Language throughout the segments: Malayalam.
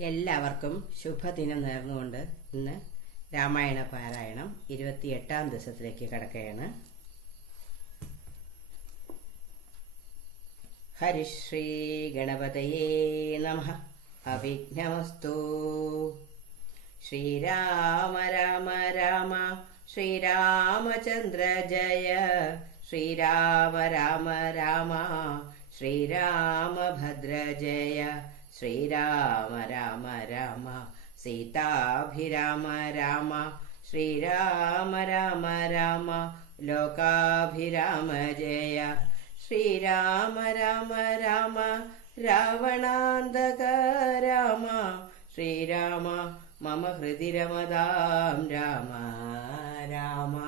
എല്ലാവർക്കും ശുഭദിനം നേർന്നുകൊണ്ട് ഇന്ന് രാമായണ പാരായണം 28ാം ദിവസത്തിലേക്ക് കടക്കുകയാണ്. ഹരിശ്രീ ഗണപതയേ നമഃ. അവിഘ്നമസ്തു. ശ്രീരാമ രാമ രാമ ശ്രീരാമചന്ദ്ര ജയ. ശ്രീരാമ രാമ രാമ ശ്രീരാമഭദ്ര ജയ. ശ്രീരാമ രാമ രാമ സീതാഭിരാമ രാമ. ശ്രീരാമ രാമ രാമ ലോകാഭിരാമ ജയ. ശ്രീരാമ രാമ രാമ രാവണാന്തക രാമ. ശ്രീരാമ മമ ഹൃദി രമതാം രാമ രാമ.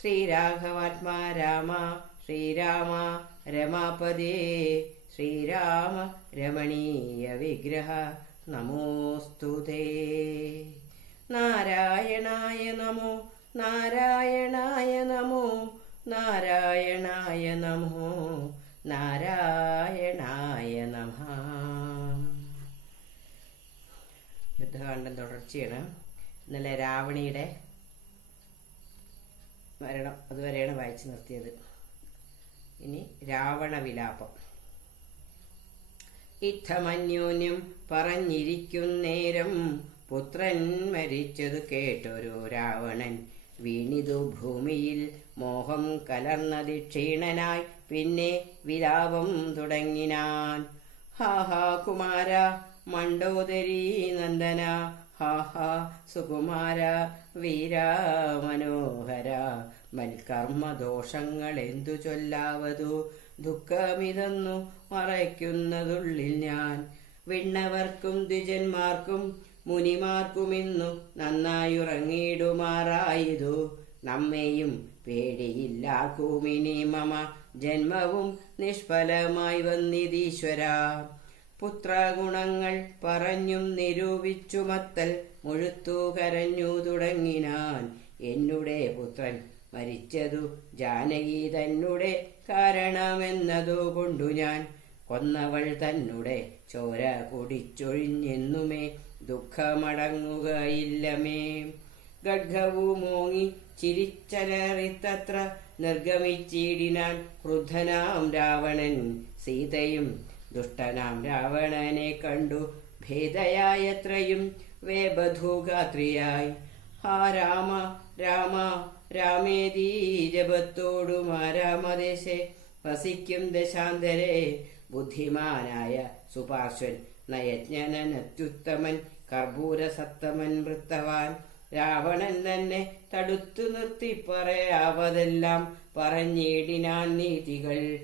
ശ്രീരാഘവാത്മാ രാമ. ശ്രീരാമ രമാപദേ. ശ്രീരാമ രമണീയ വിഗ്രഹ നമോസ്തുതേ. നാരായണായ നമോ നാരായണായ നമോ നാരായണായ നമോ നാരായണായ നമഃ. യുദ്ധകാണ്ഡം തുടർച്ചയാണ്. ഇന്നലെ രാവണിയുടെ മരണം അതുവരെയാണ് വായിച്ചു നിർത്തിയത്. ഇനി രാവണ വിലാപം. ഇത്തമന്യോന്യം പറഞ്ഞിരിക്കുന്നേരം പുത്രൻ മരിച്ചതു കേട്ടൊരു രാവണൻ വീണിതു ഭൂമിയിൽ മോഹം കലർന്നതി ക്ഷീണനായി പിന്നെ വിലാപം തുടങ്ങിനാൻ. ഹാഹാ കുമാര മണ്ഡോദരീ നന്ദന. ഹാഹാ സുകുമാര വീര മനോഹര. മൽക്കർമ്മദോഷങ്ങൾ എന്തു ചൊല്ലാവതു. ദുഃഖമിതെന്നു മറയ്ക്കുന്നതുള്ളിൽ ഞാൻ. വിണ്ണവർക്കും ദ്വിജന്മാർക്കും മുനിമാർക്കുമിന്നു നന്നായുറങ്ങിയിടുമാറായതു. നമ്മെയും പേടിയില്ലാർക്കുമിനി മമ ജന്മവും നിഷ്ഫലമായി വന്നിതീശ്വര. പുത്രഗുണങ്ങൾ പറഞ്ഞും നിരൂപിച്ചുമത്തൽ മുഴുത്തു കരഞ്ഞു തുടങ്ങിനാൻ. എന്നുടെ പുത്രൻ മരിച്ചതു ജാനകി തന്നെ കാരണമെന്നതു കൊണ്ടു ഞാൻ. കൊന്നവൾ തന്നെ ചോര കുടിച്ചൊഴിഞ്ഞെന്നുമേ ദുഃഖമടങ്ങുകയില്ലമേ. ഗഡ്ഗവുമോങ്ങി ചിരിച്ചലറിത്തത്ര നിർഗമിച്ചിടിനാൻ ക്രുദ്ധനാം രാവണൻ. സീതയും ദുഷ്ടനാം രാവണനെ കണ്ടു ഭേദയായത്രയും വേബധൂഗാത്രിയായി. ഹാ രാമ രാമ രാമേദീ ജപത്തോടും രാമദേശെ വസിക്കും ദശാന്തരെ. ബുദ്ധിമാനായ സുപാർശ്വൻ നയജ്ഞനത്യുത്തമൻ കർപ്പൂരസത്തമൻ വൃത്തവാൻ. രാവണൻ തന്നെ തടുത്തു നിർത്തി പറയാവതെല്ലാം പറഞ്ഞിടിനാൻ നീതികൾ.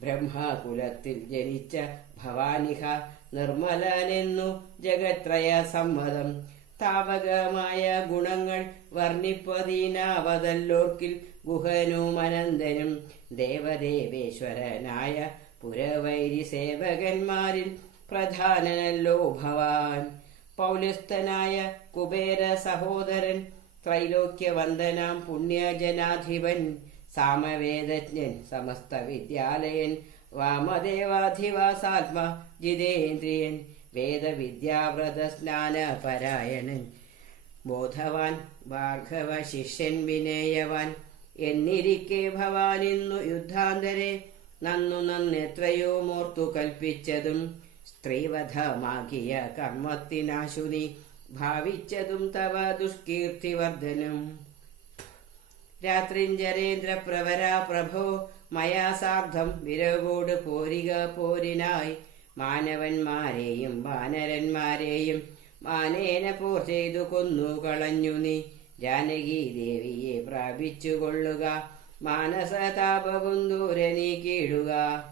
ബ്രഹ്മകുലത്തിൽ ജനിച്ച ഭവാനിഹ നിർമ്മലനെന്നു ജഗത്രയ സമ്മതം. താവകമായ ഗുണങ്ങൾ വർണ്ണിപ്പതിനാവതല്ലോർക്കിൽ ഗുഹനും അനന്തനും. ദേവദേവേശ്വരനായ പുരവൈരി സേവകന്മാരിൽ പ്രധാനനല്ലോ ഭവാൻ. പൗലസ്തനായ കുബേര സഹോദരൻ ത്രൈലോക്യവന്ദനാം പുണ്യജനാധിപൻ. സാമവേദജ്ഞൻ സമസ്ത വിദ്യാലയൻ. വാമദേവാധിവാസാത്മ ജിതേന്ദ്രിയൻ. വേദവിദ്യാവ്രത സ്നാനപരായണൻ. ബോധവാൻ ഭാർഗവ ശിഷ്യൻ വിനയവാൻ. എന്നിരിക്കെ ഭവാനിന്നു യുദ്ധാന്തരെ നന്നു നന്നെത്രയോ മോർത്തു കൽപ്പിച്ചതും. സ്ത്രീവധമാകിയ കർമ്മത്തിനാശു നീ ഭാവിച്ചതും തവ ദുഷ്കീർത്തിവർദ്ധനം. രാത്രിഞ്ചരേന്ദ്ര പ്രവരാ പ്രഭോ മയാ സാർദ്ധം വിരവോട് പോരിക പോരിനായി. മാനവന്മാരെയും വാനരന്മാരെയും മാനേന പോർ ചെയ്തു കൊന്നു കളഞ്ഞു നീ. ജാനകി ദേവിയെ പ്രാപിച്ചു കൊള്ളുക. മാനസതാപവും ദൂരെ നീക്കിയിടുക.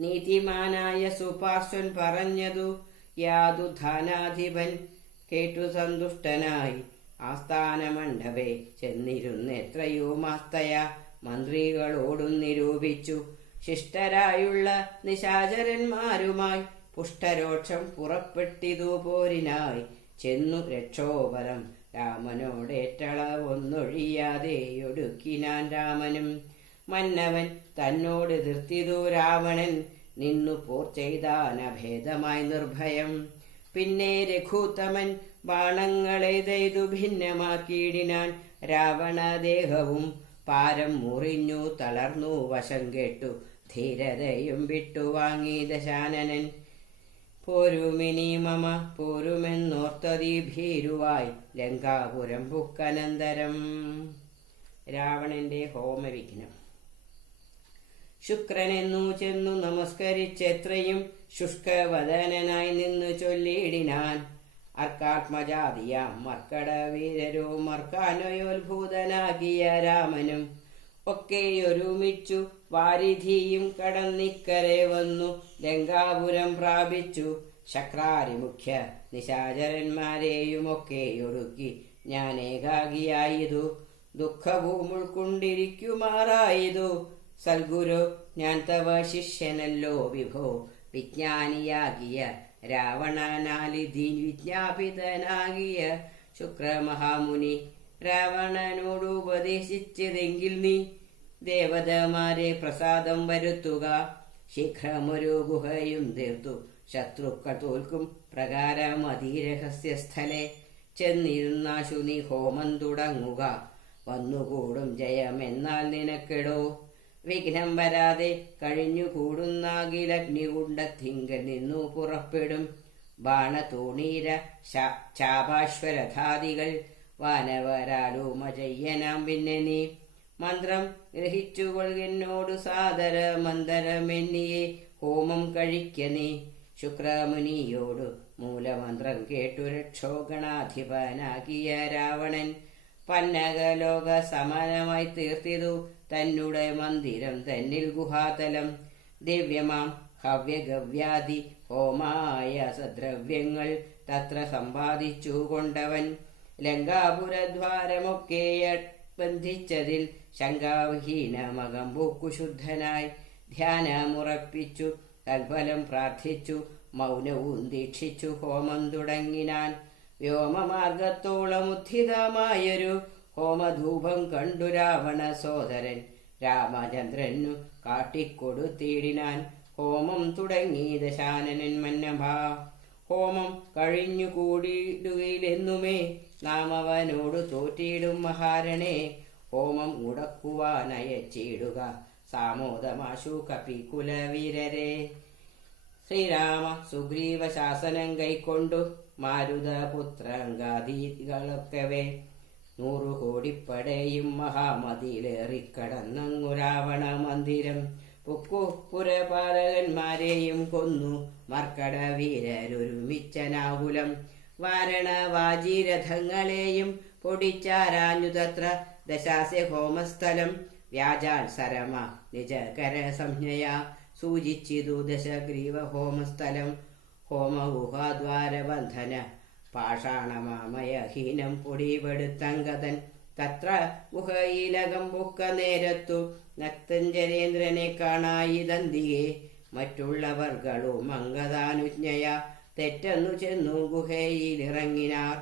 നീതിമാനായ സുപാർശ്വൻ പറഞ്ഞതു യാതു ധാനാധിപൻ കേട്ടു സന്തുഷ്ടനായി. ആസ്ഥാന മണ്ഡപേ ചെന്നിരുന്നെത്രയോ മാസ്തയ മന്ത്രികളോടും നിരൂപിച്ചു. ശിഷ്ടരായുള്ള നിശാചരന്മാരുമായി പുഷ്ടരോക്ഷം പുറപ്പെട്ടിതു പോരിനായി. ചെന്നു രക്ഷോപരം രാമനോടേറ്റളവൊന്നൊഴിയാതെ ഒടുക്കിനാൻ രാമനും. മന്നവൻ തന്നോട് എതിർത്തിതു രാവണൻ നിന്നു പോർ ചെയ്താനഭേദമായി നിർഭയം. പിന്നെ രഘുത്തമൻ ബാണങ്ങളെയ്തു ഭിന്നമാക്കിയിടിനാൻ. രാവണദേഹവും പാരം മുറിഞ്ഞു തളർന്നു വശം കെട്ടു ധീരതയും വിട്ടുവാങ്ങി ദശാനനൻ. പോരുമിനി മമ പോരുമെന്നോർത്തതി ഭീരുവായി ലങ്കാപുരം പുക്കനന്തരം. രാവണന്റെ ഹോമവിഘ്നം. ശുക്രനെന്നു ചെന്നു നമസ്കരിച്ചെത്രയും ശുഷ്കവദനായി നിന്നു ചൊല്ലിയിടിനാൻ. അർക്കാത്മജാതിയാം മർക്കടവീരരോ മർക്കാനയോത്ഭൂതനാകിയ രാമനും ഒക്കെയൊരുമിച്ചു വാരിധിയും കടന്നിക്കരെ വന്നു ലങ്കാപുരം പ്രാപിച്ചു. ശക്രാരി മുഖ്യ നിശാചരന്മാരെയുമൊക്കെയൊടുക്കി ഞാൻ ഏകാഗിയായതു. ദുഃഖവും ഉൾക്കൊണ്ടിരിക്കുമാറായതു. സൽഗുരു, ഞാൻ തവ ശിഷ്യനല്ലോ വിഭോ. വിജ്ഞാനിയാകിയ രാവണനാലിധി വിജ്ഞാപിതനാകിയ ശുക്രമഹാമുനി രാവണനോട് ഉപദേശിച്ചതെങ്കിൽ നീ ദേവതമാരെ പ്രസാദം വരുത്തുക. ശീഘ്രമൊരു ഗുഹയും തീർത്തു ശത്രുക്കൾ തോൽക്കും പ്രകാരം അതിരഹസ്യസ്ഥലെ ചെന്നിരുന്നാശു നീ ഹോമം തുടങ്ങുക. വന്നുകൂടും ജയമെന്നാൽ നിനക്കെടോ. വിഘ്നം വരാതെ കഴിഞ്ഞുകൂടുന്നാകിലഗ്നികുണ്ടത്തിങ്കൽ നിന്നു പുറപ്പെടും. ബാണതൂണീര ചാപാശ്വരഥാദികൾ വാനവരാലുമജയ്യനാം. പിന്നെ നീ മന്ത്രം ഗ്രഹിച്ചുകൊള്ളുന്നോടു സാദര മന്ദരമെന്നിയെ ഹോമം കഴിക്ക നീ. ശുക്രമുനിയോടു മൂലമന്ത്രം കേട്ടു രക്ഷോഗണാധിപനാകിയ രാവണൻ പന്നകലോക സമാനമായി തീർത്തിതു തന്നെ മന്ദിരം തന്നിൽ ഗുഹാതലം. ദിവ്യമാം ഹവ്യഗവ്യാദി ഹോമായ സദ്രവ്യങ്ങൾ തത്ര സമ്പാദിച്ചു കൊണ്ടവൻ ലങ്കാപുരദ്വാരമൊക്കെ ബന്ധിച്ചതിൽ ശങ്കാവിഹീനമകം പൂക്കുശുദ്ധനായി ധ്യാനമുറപ്പിച്ചു തൽഫലം പ്രാർത്ഥിച്ചു മൗനവും ദീക്ഷിച്ചു ഹോമം തുടങ്ങിനാൻ. വ്യോമമാർഗത്തോളം ഉദ്ധിതമായൊരു ഹോമധൂപം കണ്ടു രാവണ സോദരൻ രാമചന്ദ്രനു കാട്ടിക്കൊടുത്തിടിനാൻ. ഹോമം തുടങ്ങി ദശാനനൻ മന്നഭാ. ഹോമം കഴിഞ്ഞു കൂടിയിടുകയിലെന്നുമേ നാം അവനോട് തോറ്റിയിടും മഹാരണേ. ഹോമം മുടക്കുവാനയച്ചിടുക സാമോദമാശു കപികുലവീരരെ. ശ്രീരാമ സുഗ്രീവ ശാസനം കൈക്കൊണ്ടു മാരുതപുത്രങ്കാദികളൊക്കവേ 100 കോടിപ്പടയും മഹാമതിയിലേറിക്കടന്നങ്ങു രാവണ മന്ദിരം പൊക്കു. പുരപാലകന്മാരെയും കൊന്നു മർക്കടവീരരൊരുമിച്ചനാകുലം. വാരണവാജീരഥങ്ങളെയും പൊടിച്ചാരാഞ്ഞു തത്ര ദശാസ്യ ഹോമസ്ഥലം. വ്യാജാത്സരമ നിജകര സംജ്ഞയ സൂചിച്ചിതു ദശഗ്രീവ ഹോമസ്ഥലം. ഹോമഗുഹാദ്വാരബന്ധന പാഷാണമാമയഹീനം പൊടിപെടുത്തങ്കതൻ. തത്ര ഗുഹയിലകം പൊക്ക നേരത്തു നക്തഞ്ജരേന്ദ്രനെ കാണായിതന്തിയെ. മറ്റുള്ളവർകളും അംഗതാനുജ്ഞയ തെറ്റെന്നു ചെന്നു ഗുഹയിലിറങ്ങിനാർ.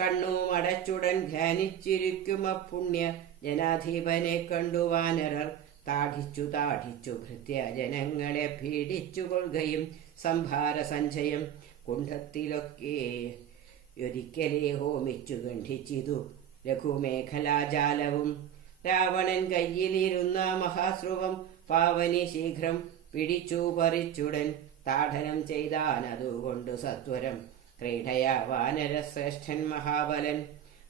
കണ്ണുമടച്ചുടൻ ധ്യാനിച്ചിരിക്കും അപ്പുണ്യ ജനാധിപനെ കണ്ടു വാനരർ. താഠിച്ചു ഭൃത്യജനങ്ങളെ പീഡിച്ചു കൊള്ളുകയും സംഭാര സഞ്ചയം കുണ്ഠത്തിലൊക്കെ ഒരിക്കലേ ഹോമിച്ചു ഖണ്ഡിച്ചിതു രഘുമേഖലാജാലവും. രാവണൻ കയ്യിലിരുന്ന മഹാശ്രുവം പാവനി ശീഘ്രം പിടിച്ചു പറിച്ചുടൻ താഠനം ചെയ്താനതുകൊണ്ടു സത്വരം. ക്രീഡയ വാനരശ്രേഷ്ഠൻ മഹാബലൻ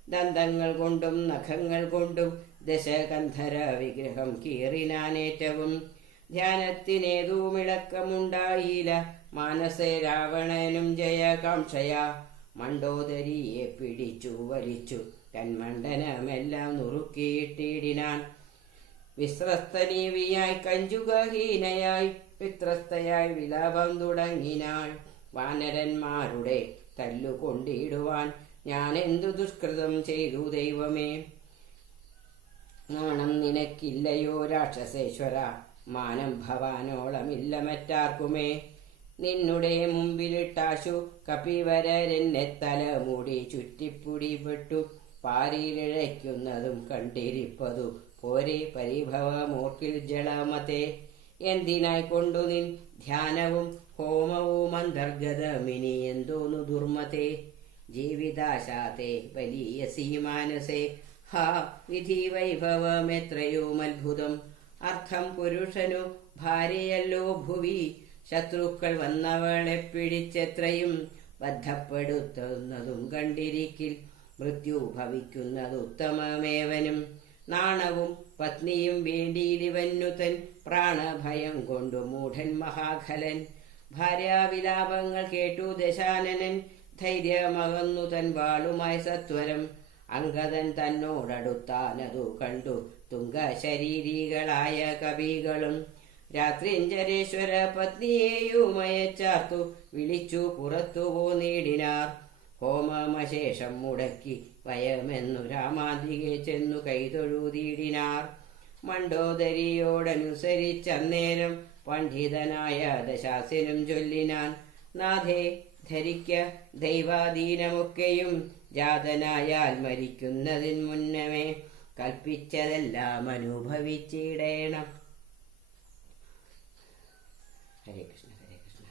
ദന്തങ്ങൾ കൊണ്ടും നഖങ്ങൾ കൊണ്ടും ദശകന്ധര വിഗ്രഹം കീറിനാനേറ്റവും. ധ്യാനത്തിനേതുമിളക്കമുണ്ടായില്ല മാനസേ രാവണനും ജയകാംക്ഷയ. മണ്ഡോദരിയെ പിടിച്ചു വലിച്ചു തന്മണ്ഡനമെല്ലാം നുറുക്കിയിട്ടിടിനാൻ. വിശ്രസ്തനീവിയായി കഞ്ചുകഹീനയായി വിത്രസ്തയായി വിലാപം തുടങ്ങിനാൾ. വാനരന്മാരുടെ തല്ലുകൊണ്ടിടുവാൻ ഞാൻ എന്തു ദുഷ്കൃതം ചെയ്തു ദൈവമേ. നാണം നിനക്കില്ലയോ രാക്ഷസേശ്വര, മാനം ഭവാനോളമില്ല മറ്റാർക്കുമേ. നിന്നുടെ മുമ്പിലിട്ടാശു കപിവരരെന്നെ തലമുടി ചുറ്റിപ്പുടിപ്പെട്ടു പാരിയിലിഴയ്ക്കുന്നതും കണ്ടിരിപ്പതു പോരെ പരിഭവമോർക്കിൽ ജളമതേ. എന്തിനായി കൊണ്ടു നിൻ ധ്യാനവും ഹോമവും അന്തർഗതമിനി എന്തോന്നു ദുർമതേ ജീവിതാശാത്തെ വലിയ സീമാനസേ ഹാ വിധി വൈഭവം എത്രയും അത്ഭുതം അർത്ഥം പുരുഷനു ഭാര്യയല്ലോ ഭുവി ശത്രുക്കൾ വന്നവളെ പിടിച്ചെത്രയും ബദ്ധപ്പെടുത്തുന്നതും കണ്ടിരിക്കിൽ മൃത്യു ഭവിക്കുന്നതുത്തമമേവനും നാണവും പത്നിയും വേണ്ടിയിലിവന്നു തൻ പ്രാണഭയം കൊണ്ടു മൂഢൻ മഹാഖലൻ ഭാര്യാവിലാപങ്ങൾ കേട്ടു ദശാനനൻ ധൈര്യമകന്നു തൻ വാളുമായി സത്വരം അംഗദൻ തന്നോടടുത്താനതു കണ്ടു തുംഗശരീരികളായ കവികളും രാത്രിഞ്ചരേശ്വര പത്നിയെയുമയച്ചാർത്തു വിളിച്ചു പുറത്തു പോന്നിടിനാർ ഹോമമശേഷം മുടക്കി വയമെന്നു രാമാന്തികെ ചെന്നു കൈതൊഴുതിയിടിനാർ മണ്ഡോദരിയോടനുസരിച്ചന്നേരം പണ്ഡിതനായ ദശാസനും ചൊല്ലിനാൻ നാഥേ ധരിക്ക ദൈവാധീനമൊക്കെയും ജാതനായാൽ മരിക്കുന്നതിന് മുന്നമേ കൽപ്പിച്ചതെല്ലാം അനുഭവിച്ചിടേണം. ഹരേ കൃഷ്ണ ഹരേ കൃഷ്ണ.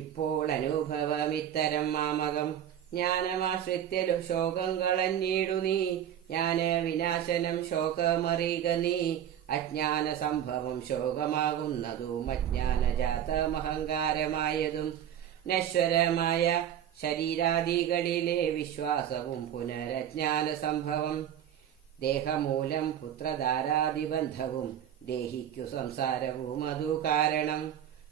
ഇപ്പോൾ അനുഭവം ഇത്തരം മാമകം ജ്ഞാനമാശ്രിത്യലു ശോകം കളഞ്ഞിടു നീ ജ്ഞാന വിനാശനം ശോകമറിയുക നീ അജ്ഞാന സംഭവം ശോകമാകുന്നതും അജ്ഞാനജാതമഹങ്കാരമായതും നശ്വരമായ ശരീരാദികളിലെ വിശ്വാസവും പുനരജ്ഞാന സംഭവം ദേഹമൂലം പുത്രധാരാദിബന്ധവും ദേഹിക്കു സംസാരവും അതു കാരണം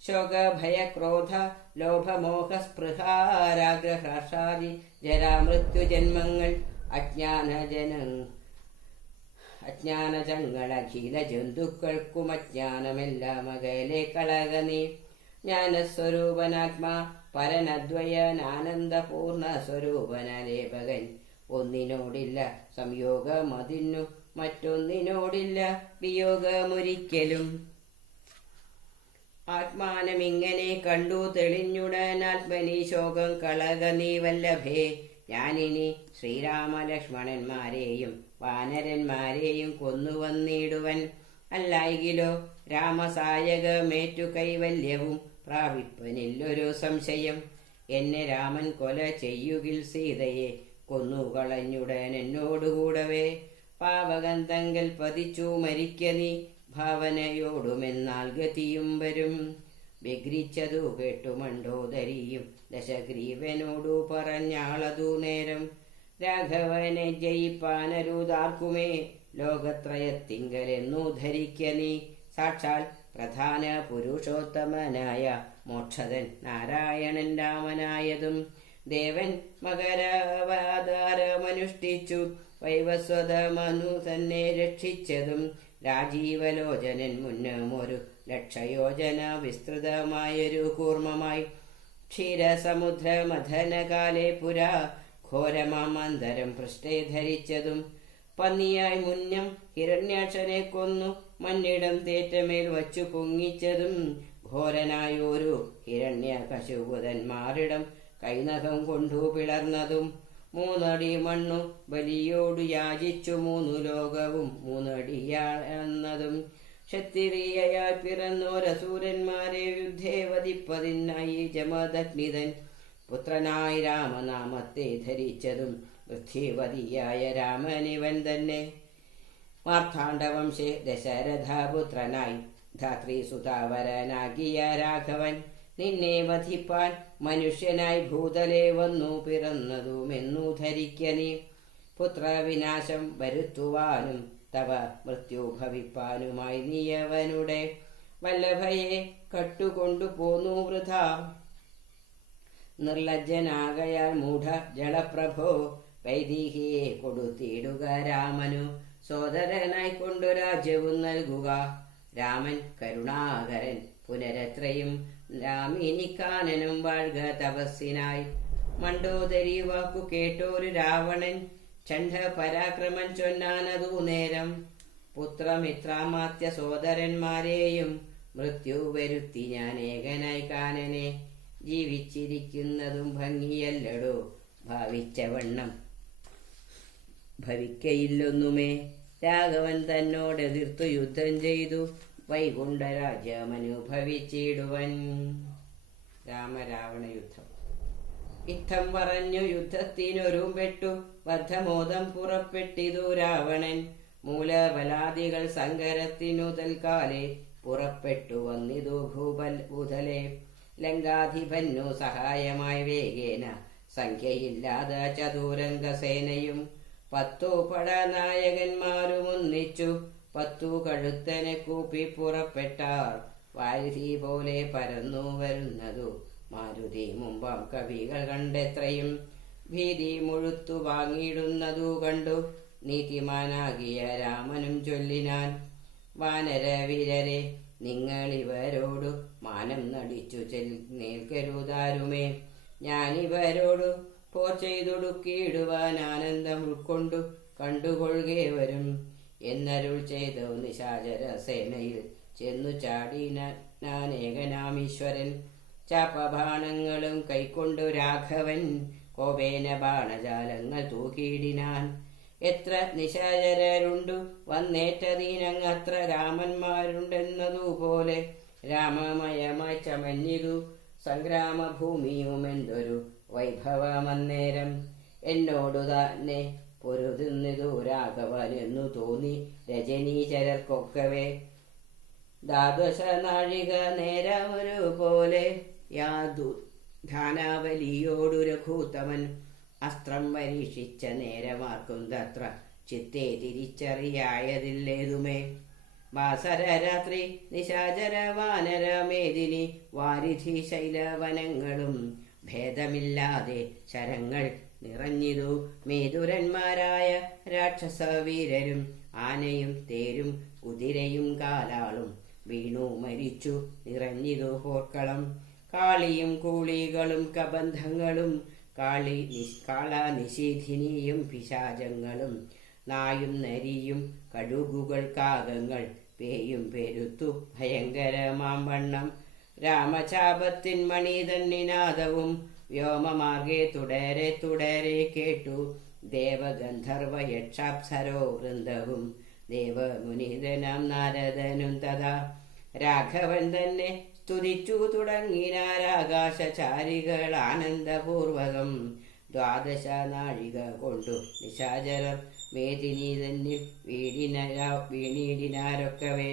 ശോകഭയക്രോധ ലോഭമോഹസ്പൃഹാരാഗ്രഹർഷാദി ജരാമൃത്യുജന്മങ്ങൾ അജ്ഞാനജങ്ങൾ അഖില ജന്തുക്കൾക്കും അജ്ഞാനമെല്ലാം അകലെ കളക നീ ജ്ഞാനസ്വരൂപനാത്മാ പരനദ്വയനാനന്ദപൂർണ സ്വരൂപനലേപകൻ ഒന്നിനോടില്ല സംയോഗമതിന്നു മറ്റൊന്നിനോടില്ല വിയോഗമൊരിക്കലും ആത്മാനമിങ്ങനെ കണ്ടു തെളിഞ്ഞുടൻ ആത്മനി ശോകം കളക നീ വല്ലഭേ ഞാനിനി ശ്രീരാമലക്ഷ്മണന്മാരെയും വാനരന്മാരെയും കൊന്നുവന്നിടുവൻ അല്ലായികിലോ രാമസായകമേറ്റു കൈവല്യവും പ്രാപിപ്പനില്ലൊരു സംശയം എന്നെ രാമൻ കൊല ചെയ്യുകിൽ സീതയെ കൊന്നുകളഞ്ഞുടൻ എന്നോടുകൂടവേ പാവകന്തങ്കൽ പതിച്ചു മരിക്ക നീ ഭാവനയോടുമെന്നാൽ ഗതിയും വരും വിഗ്രഹിച്ചതു കേട്ടു മണ്ഡോദരിയും ദശഗ്രീവനോടു പറഞ്ഞാളതു നേരം രാഘവനെ ജയിപ്പാനരുതാർക്കുമേ ലോകത്രയത്തിങ്കലെന്നു ധരിക്ക നീ സാക്ഷാൽ പ്രധാന പുരുഷോത്തമനായ മോക്ഷതൻ നാരായണൻ രാമനായതും ദേവൻ മകരാവതാരമനുഷ്ഠിച്ചു വൈവസ്വതമനു തന്നെ രക്ഷിച്ചതും രാജീവലോചനൻ മുന്നമൊരു ലക്ഷയോജന വിസ്തൃതമായൊരു കൂർമ്മമായി ക്ഷീരസമുദ്രമഥനകാലേ പുരാ ഘോരമാമന്തരം പൃഷ്ഠേ ധരിച്ചതും പന്നിയായി മുന്നം ഹിരണ്യാക്ഷനെ കൊന്നു മന്നിടം തേറ്റമേൽ വച്ചു പൊങ്ങിച്ചതും ഘോരനായൊരു ഹിരണ്യകശുപുതന്മാരിടം കൈനഖം കൊണ്ടു പിളർന്നതും 3 അടി മണ്ണു ബലിയോടു യാചിച്ചു 3 ലോകവും 3 അടിയാണെന്നതും ക്ഷത്രിയയായി പിറന്നോരസൂരന്മാരെ യുദ്ധേ വധിപ്പതിനായി ജമദഗ്നിതൻ പുത്രനായി രാമനാമത്തെ ധരിച്ചതും വൃദ്ധിവതിയായ രാമനിവൻ തന്നെ മാർത്താണ്ഡവംശേ ദശരഥപുത്രനായി ധാത്രീസുതാവരനാകിയ രാഘവൻ നിന്നെ വധിപ്പാൻ മനുഷ്യനായി ഭൂതലേ വന്നു പിറന്നതുമെന്നു ധരിക്ക നീ പുത്രവിനാശം വരുത്തുവാനും തവ മൃത്യു ഭവിപ്പാനുമായി നീയവനുടെ വല്ലഭയെ കട്ടുകൊണ്ടു പോന്നു വൃഥ നിർലജ്ജനാകയാൽ മൂഢ ജളപ്രഭോ വൈദീഹിയെ കൊടുത്തിടുക രാമനു സോദരനായി കൊണ്ടു രാജ്യവും നൽകുക രാമൻ കരുണാകരൻ പുനരത്രയും രാമിനിക്കാനനും വാഴ്ക തപസ്സിനായി മണ്ഡോദരി വാക്കു കേട്ടോരു രാവണൻ ചണ്ഡ പരാക്രമൻ ചൊന്നാനതു നേരം പുത്രമിത്രാമാത്യ സോദരന്മാരെയും മൃത്യു വരുത്തി ഞാൻ ഏകനായി കാനനെ ജീവിച്ചിരിക്കുന്നതും ഭംഗിയല്ലടോ ഭാവിച്ചവണ്ണം ഭവിക്കയില്ലൊന്നുമേ രാഘവൻ തന്നോട് എതിർത്തു യുദ്ധം ചെയ്തു വൈകുണ്ഠരാജ്യമനുഭവിച്ചിടുവൻ. രാമരാവണ യുദ്ധം. ഇത്തം പറഞ്ഞു യുദ്ധത്തിനൊരുമ്പെട്ടു ബദ്ധമോദം പുറപ്പെട്ടിതു രാവണൻ. മൂലബലാദികൾ സങ്കരത്തിനു തൽക്കാലെ പുറപ്പെട്ടു വന്നിതു ഭൂതലെ. ലങ്കാധിപന്നു സഹായമായി വേഗേന സംഖ്യയില്ലാത ചതുരംഗസേനയും 10 പടനായകന്മാരും ഒന്നിച്ചു 10 കഴുത്തനെ കൂപ്പി പുറപ്പെട്ടാർ. വാരിധി പോലെ പരന്നു വരുന്നതു മാരുതി മുമ്പാം കവികൾ കണ്ടെത്രയും. ഭീതി മുഴുത്തു വാങ്ങിയിടുന്നതു കണ്ടു നീതിമാനാകിയ രാമനും ചൊല്ലിനാൻ. വാനരവീരരെ, നിങ്ങളിവരോടു മാനം നടിച്ചു ചെന്നേൽക്കരുതാരുമേ. ഞാനിവരോടു പോർ ചെയ്തൊടുക്കിയിടുവാൻ ആനന്ദം ഉൾക്കൊണ്ടു കണ്ടുകൊള്ളുകേവരും എന്നരുൾ ചെയ്തു നിശാചര സേനയിൽ ചെന്നു ചാടിനാനേകനാമീശ്വരൻ. ചാപബാണങ്ങളും കൈക്കൊണ്ടു രാഘവൻ കോപേന ബാണജാലങ്ങൾ തൂക്കിയിടിനാൻ. എത്ര നിശാചരരുണ്ടു വന്നേറ്റതീനങ്ങത്ര രാമന്മാരുണ്ടെന്നതുപോലെ രാമമയമായി ചമഞ്ഞിതു സംഗ്രാമഭൂമിയുമെന്തൊരു വൈഭവമന്നേരം. എന്നോടു തന്നെ പൊരുതുന്നിതു രാഘവൻ എന്നു തോന്നി രജനീചരർക്കൊക്കവേ. 12 നാഴിക നേരമൊരുപോലെ യാതു ധാനാവലിയോടു രഘൂത്തമൻ. അസ്ത്രം പരീക്ഷിച്ച നേരമാർക്കും തത്ര ചിത്തേ തിരിച്ചറിയായതില്ലേതുമേ. വാസരരാത്രി നിശാചര വാനര മേദിനി വാരിധി ശൈലവനങ്ങളും ഭേദമില്ലാതെ ശരങ്ങൾ നിറഞ്ഞിതു മേതുരന്മാരായ രാക്ഷസവീരരും. ആനയും തേരും കുതിരയും കാലാളും വീണു മരിച്ചു നിറഞ്ഞിതു പോർക്കളം. കാളിയും കൂളികളും കബന്ധങ്ങളും കാളനിശീധിനിയും പിശാചങ്ങളും നായും നരിയും കഴുകുകൾ കാകങ്ങൾ പേയും പെരുത്തു ഭയങ്കരമാവണ്ണം. രാമചാപത്തിൻ മണിതൻ നിനാദവും വ്യോമമാർഗെ തുടരെ തുടരെ കേട്ടു. ദേവഗന്ധർവ യക്ഷാപ്സരോ വൃന്ദവും ദേവമുനിതനാം നാരദനും തഥാ. രാഘവൻ തന്നെ സ്തുതിച്ചു തുടങ്ങിനാരാകാശചാരികൾ ആനന്ദപൂർവകം. 12 നാഴിക കൊണ്ടു നിശാചരർ മേദിനി തന്നിൽ വീണിടിനാരൊക്കവേ.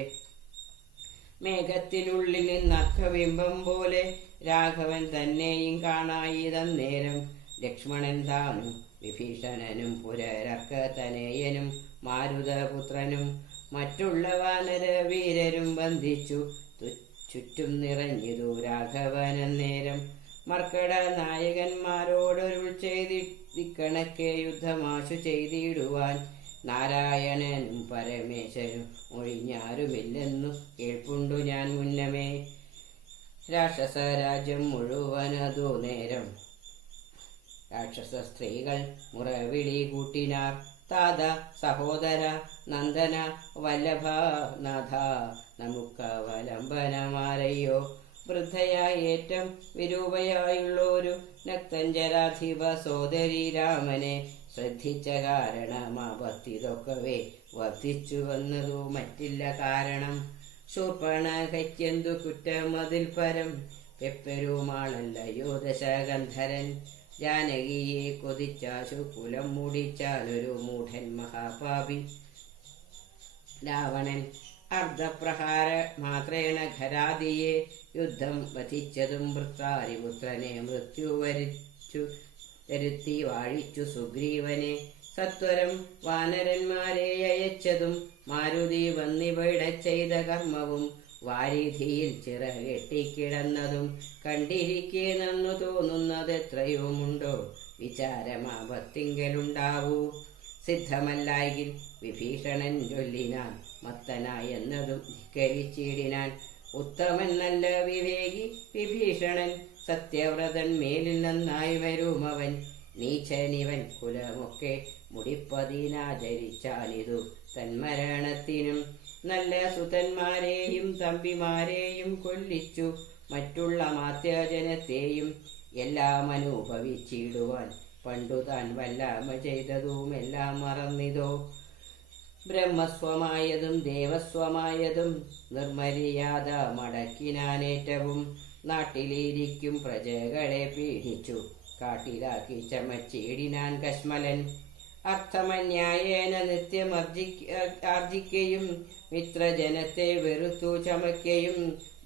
മേഘത്തിനുള്ളിൽ നിന്നർക്കബിംബം പോലെ രാഘവൻ തന്നെയും കാണായിതന്നേരം. ലക്ഷ്മണൻ താനും വിഭീഷണനും പുരരർക്കതനയനും മാരുതപുത്രനും മറ്റുള്ള വാനരവീരരും ബന്ധിച്ചു ചുറ്റും നിറഞ്ഞിതു രാഘവനന്നേരം. മർക്കട നായകന്മാരോടൊരുൾ ചെയ്തിക്കണക്കെ യുദ്ധമാശു ചെയ്തിടുവാൻ. നാരായണനും പരമേശ്വരും ഒഴിഞ്ഞാരുമില്ലെന്നു കേൾപ്പുണ്ടു ഞാൻ മുന്നമേ. രാക്ഷസ രാജ്യം മുഴുവനതു നേരം രാക്ഷസ സ്ത്രീകൾ മുറവിളി കൂട്ടിനാർ. താത, സഹോദര, നന്ദന, വല്ലഭ, നാഥ, നമുക്കവലംബനമാരയ്യോ. വൃദ്ധയായി ഏറ്റം വിരൂപയായുള്ളൊരു നക്തഞ്ചരാധിപ സോദരി രാമനെ ശ്രദ്ധിച്ച കാരണമാപത്തിതൊക്കവേ വർദ്ധിച്ചു വന്നതു മറ്റില്ല കാരണം. ശൂർപ്പണകയ്ക്കെന്തു കുറ്റമതിൽ പരം പെപ്പെരുമാളല്ലയോ ദശകന്ധരൻ. ജാനകിയെ കൊതിച്ചാശു കുലം മുടിച്ചാലൊരു മൂഢൻ മഹാപാപി രാവണൻ. അർദ്ധപ്രഹാര മാത്രേണ ഖരാദിയെ യുദ്ധം വധിച്ചതും വൃത്താരിപുത്രനെ മൃത്യു വരുത്തി വാഴിച്ചു സുഗ്രീവനെ. സത്വരം വാനരന്മാരെ അയച്ചതും മാരുതി വന്നിവിടെ ചെയ്ത കർമ്മവും വാരിധിയിൽ ചിറകെട്ടിക്കിടന്നതും കണ്ടിരിക്കെ നന്നു തോന്നുന്നതെത്രയുമുണ്ടോ വിചാരമാപത്തിങ്കലുണ്ടാവൂ. സിദ്ധമല്ലായെങ്കിൽ വിഭീഷണൻ ചൊല്ലിനാൻ മത്തനായെന്നതും ധിക്കരിച്ചിടിനാൻ. ഉത്തമൻ നല്ല വിവേകി വിഭീഷണൻ സത്യവ്രതൻ മേലിൽ നന്നായി വരുമവൻ. നീചനിവൻ കുലമൊക്കെ മുടിപ്പതിനാചരിച്ചാലിതു തന്മരണത്തിനും. നല്ല സുതന്മാരെയും തമ്പിമാരെയും കൊല്ലിച്ചു മറ്റുള്ള മാത്യജനത്തെയും എല്ലാം അനുഭവിച്ചിടുവാൻ പണ്ടു താൻ വല്ലാമ ചെയ്തതുമെല്ലാം മറന്നിതോ. ബ്രഹ്മസ്വമായതും ദേവസ്വമായതും നിർമര്യാദ മടക്കിനാനേറ്റവും നാട്ടിലിരിക്കും പ്രജകളെ പീഡിച്ചു കാട്ടിലാക്കി ചമച്ചേടിനാൻ കശ്മലൻ. അർത്ഥമന്യായേന നിത്യം ആർജിക്കയും മിത്രജനത്തെ വെറുത്തു ചമയ്ക്കയും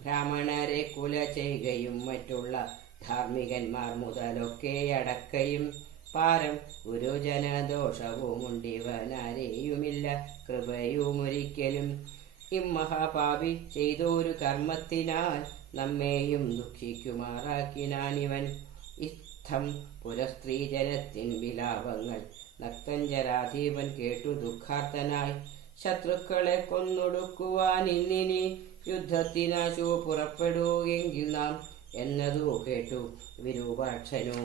ബ്രാഹ്മണരെ കുല ചെയ്യുകയും മറ്റുള്ള ധാർമ്മികന്മാർ മുതലൊക്കെ അടക്കയും പാരം ഗുരുജനദോഷവുമുണ്ടിവനാരെയുമില്ല കൃപയുമൊരിക്കലും. ഇമ്മഹാപാപി ചെയ്തൊരു കർമ്മത്തിനാൽ നമ്മെയും ദുഃഖിക്കുമാറാക്കിനാനിവൻ. ഇത്തം പുരസ്ത്രീജനത്തിൻ വിലാപങ്ങൾ നക്തഞ്ചരാധീപൻ കേട്ടു ദുഃഖാർത്തനായി. ശത്രുക്കളെ കൊന്നൊടുക്കുവാൻ ഇന്നിനി യുദ്ധത്തിനാശു പുറപ്പെടുകെങ്കിൽ നാം എന്നതു കേട്ടു വിരൂപാക്ഷനു.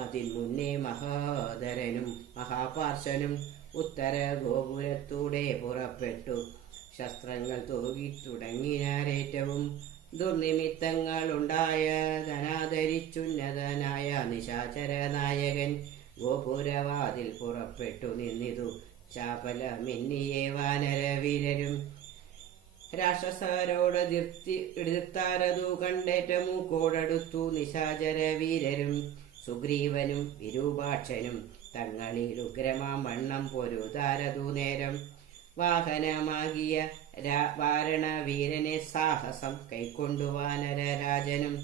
അതിൽ മുന്നേ മഹാധരനും മഹാപാർശ്വനും ഉത്തര ഗോപുരത്തൂടെ പുറപ്പെട്ടു ശസ്ത്രങ്ങൾ തൂകി തുടങ്ങിനാരേറ്റവും. ദുർനിമിത്തങ്ങളുണ്ടായ ധനാധരിച്ചുന്നതനായ നിശാചര നായകൻ ഗോപുരവാതിൽ പുറപ്പെട്ടു നിന്നിതു ചാപലമെന്നിയേ വാനരവീരരും. രാക്ഷസരോട് എതിർത്താരതു കണ്ടേറ്റ മൂക്കോടടുത്തു നിശാചര വീരരും. സുഗ്രീവനും വിരൂപാക്ഷനും തങ്ങളിൽ ഉഗ്രമാം വണ്ണം പൊരുതാരതു നേരം. വാഹനമാകിയ വാരണവീരനെ സാഹസം കൈക്കൊണ്ടു വാനരരാജനും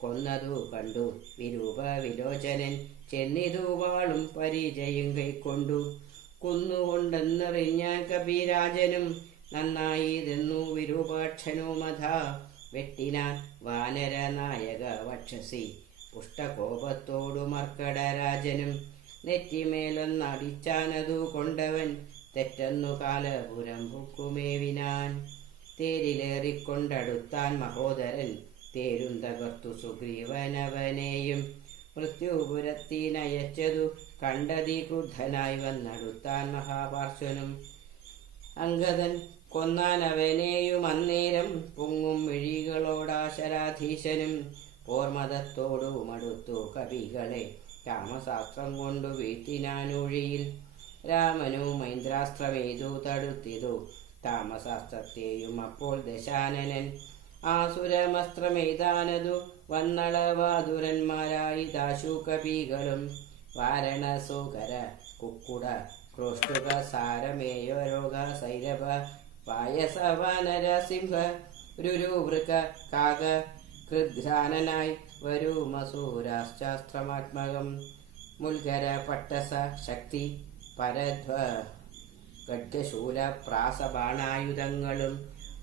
കൊന്നതു കണ്ടു വിരൂപ വിലോചനൻ. ചെന്നിതു വാളും പരിചയം കൈക്കൊണ്ടു കുന്നുകൊണ്ടെന്നറിഞ്ഞാൻ കപിരാജനും. നന്നായിതെന്നു വിരൂപാക്ഷനുമഥ വെട്ടിനാൻ വാനര നായക വക്ഷസി പുഷ്ടകോപത്തോടു മർക്കടരാജനും. നെറ്റിമേലൊന്നടിച്ചാനതു കൊണ്ടവൻ തെറ്റെന്നു കാലപുരം പുക്കുമേവിനാൻ. തേരിലേറിക്കൊണ്ടടുത്താൻ മഹോദരൻ തേരും തകർത്തു സുഗ്രീവനവനെയും. മൃത്യുപുരത്തിനയച്ചതു കണ്ടതി ക്രുദ്ധനായി വന്നടുത്താൻ മഹാപാർശ്വനും. അംഗദൻ കൊന്നാനവനെയും അന്നേരം പൊങ്ങും മിഴികളോടാശരാധീശനും. പോർമതത്തോടു മടുത്തു കവികളെ രാമശാസ്ത്രം കൊണ്ടു വീഴ്ത്തിനാനൊഴിയിൽ. രാമനു മൈന്ദ്രാസ്ത്രമേതു തടുത്തിതു താമശാസ്ത്രത്തെയും അപ്പോൾ ദശാനനൻ. ആസുരമസ്ത്രമെയ്താനതു വന്നളവാതുരന്മാരായി ദാശു കപികളും. വാരണസുകര കുക്കുട ക്രോഷ്ടുക സാരമേയോരോഗ സൈരഭ പായസ വാനര സിംഹ രുരുവൃക കാക കൃദ്ഘ്രാനനായി വരുമസൂരാശ്ചാസ്ത്രമാത്മകം. മുൽഗര പട്ടസ ശക്തി പരധ്വ ഗഡ്ഗശൂല പ്രാസബാണായുധങ്ങളും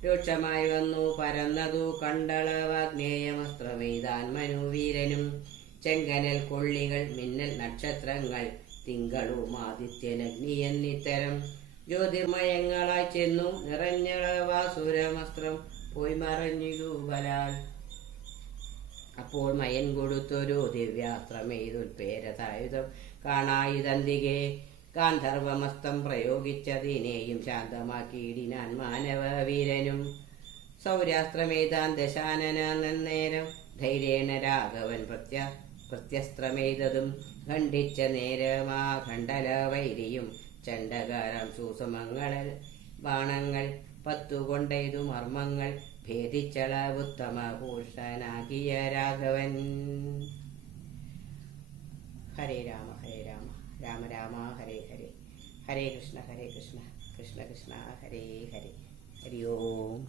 രൂക്ഷമായി വന്നു പരന്നതു കണ്ടളവാഗ്നേയമസ്ത്രമെയ്താൻ മനുവീരനും. ചെങ്കനൽ കൊള്ളികൾ മിന്നൽ നക്ഷത്രങ്ങൾ തിങ്കളും ആദിത്യനഗ്നിയെന്നിത്തരം ജ്യോതിർമയങ്ങളായി ചെന്നു നിറഞ്ഞളവാസുരമസ്ത്രം പോയി മറഞ്ഞിതു ബലാൽ. അപ്പോൾ മയൻ കൊടുത്തൊരു ദിവ്യാസ്ത്രമെയ്തുൽപേരതായുധം കാണായുധന്തികെ ഗാന്ധർവമസ്തം പ്രയോഗിച്ചതിനെയും ശാന്തമാക്കിയിടിനാൻ മാനവവീരനും. സൗരാസ്ത്രമെയ്താൻ ദശാനന നന്നേരം ധൈര്യേണ രാഘവൻ പ്രത്യസ്ത്രമെയ്തതും ഖണ്ഡിച്ച നേരമാ ഖണ്ഡല വൈരിയും. ചണ്ഡകാരം സൂസമങ്ങൾ ബാണങ്ങൾ 10 കൊണ്ടെയ്തു മർമ്മങ്ങൾ ഭേദിച്ചള ഉത്തമ പുരുഷനാകിയ രാഘവൻ. ഹരേ രാമ ഹരേ രാമ രാമ രാമ ഹരേ ഹരേ. ഹരേ കൃഷ്ണ കൃഷ്ണ കൃഷ്ണ ഹരേ ഹരേ. ഹരി ഓം.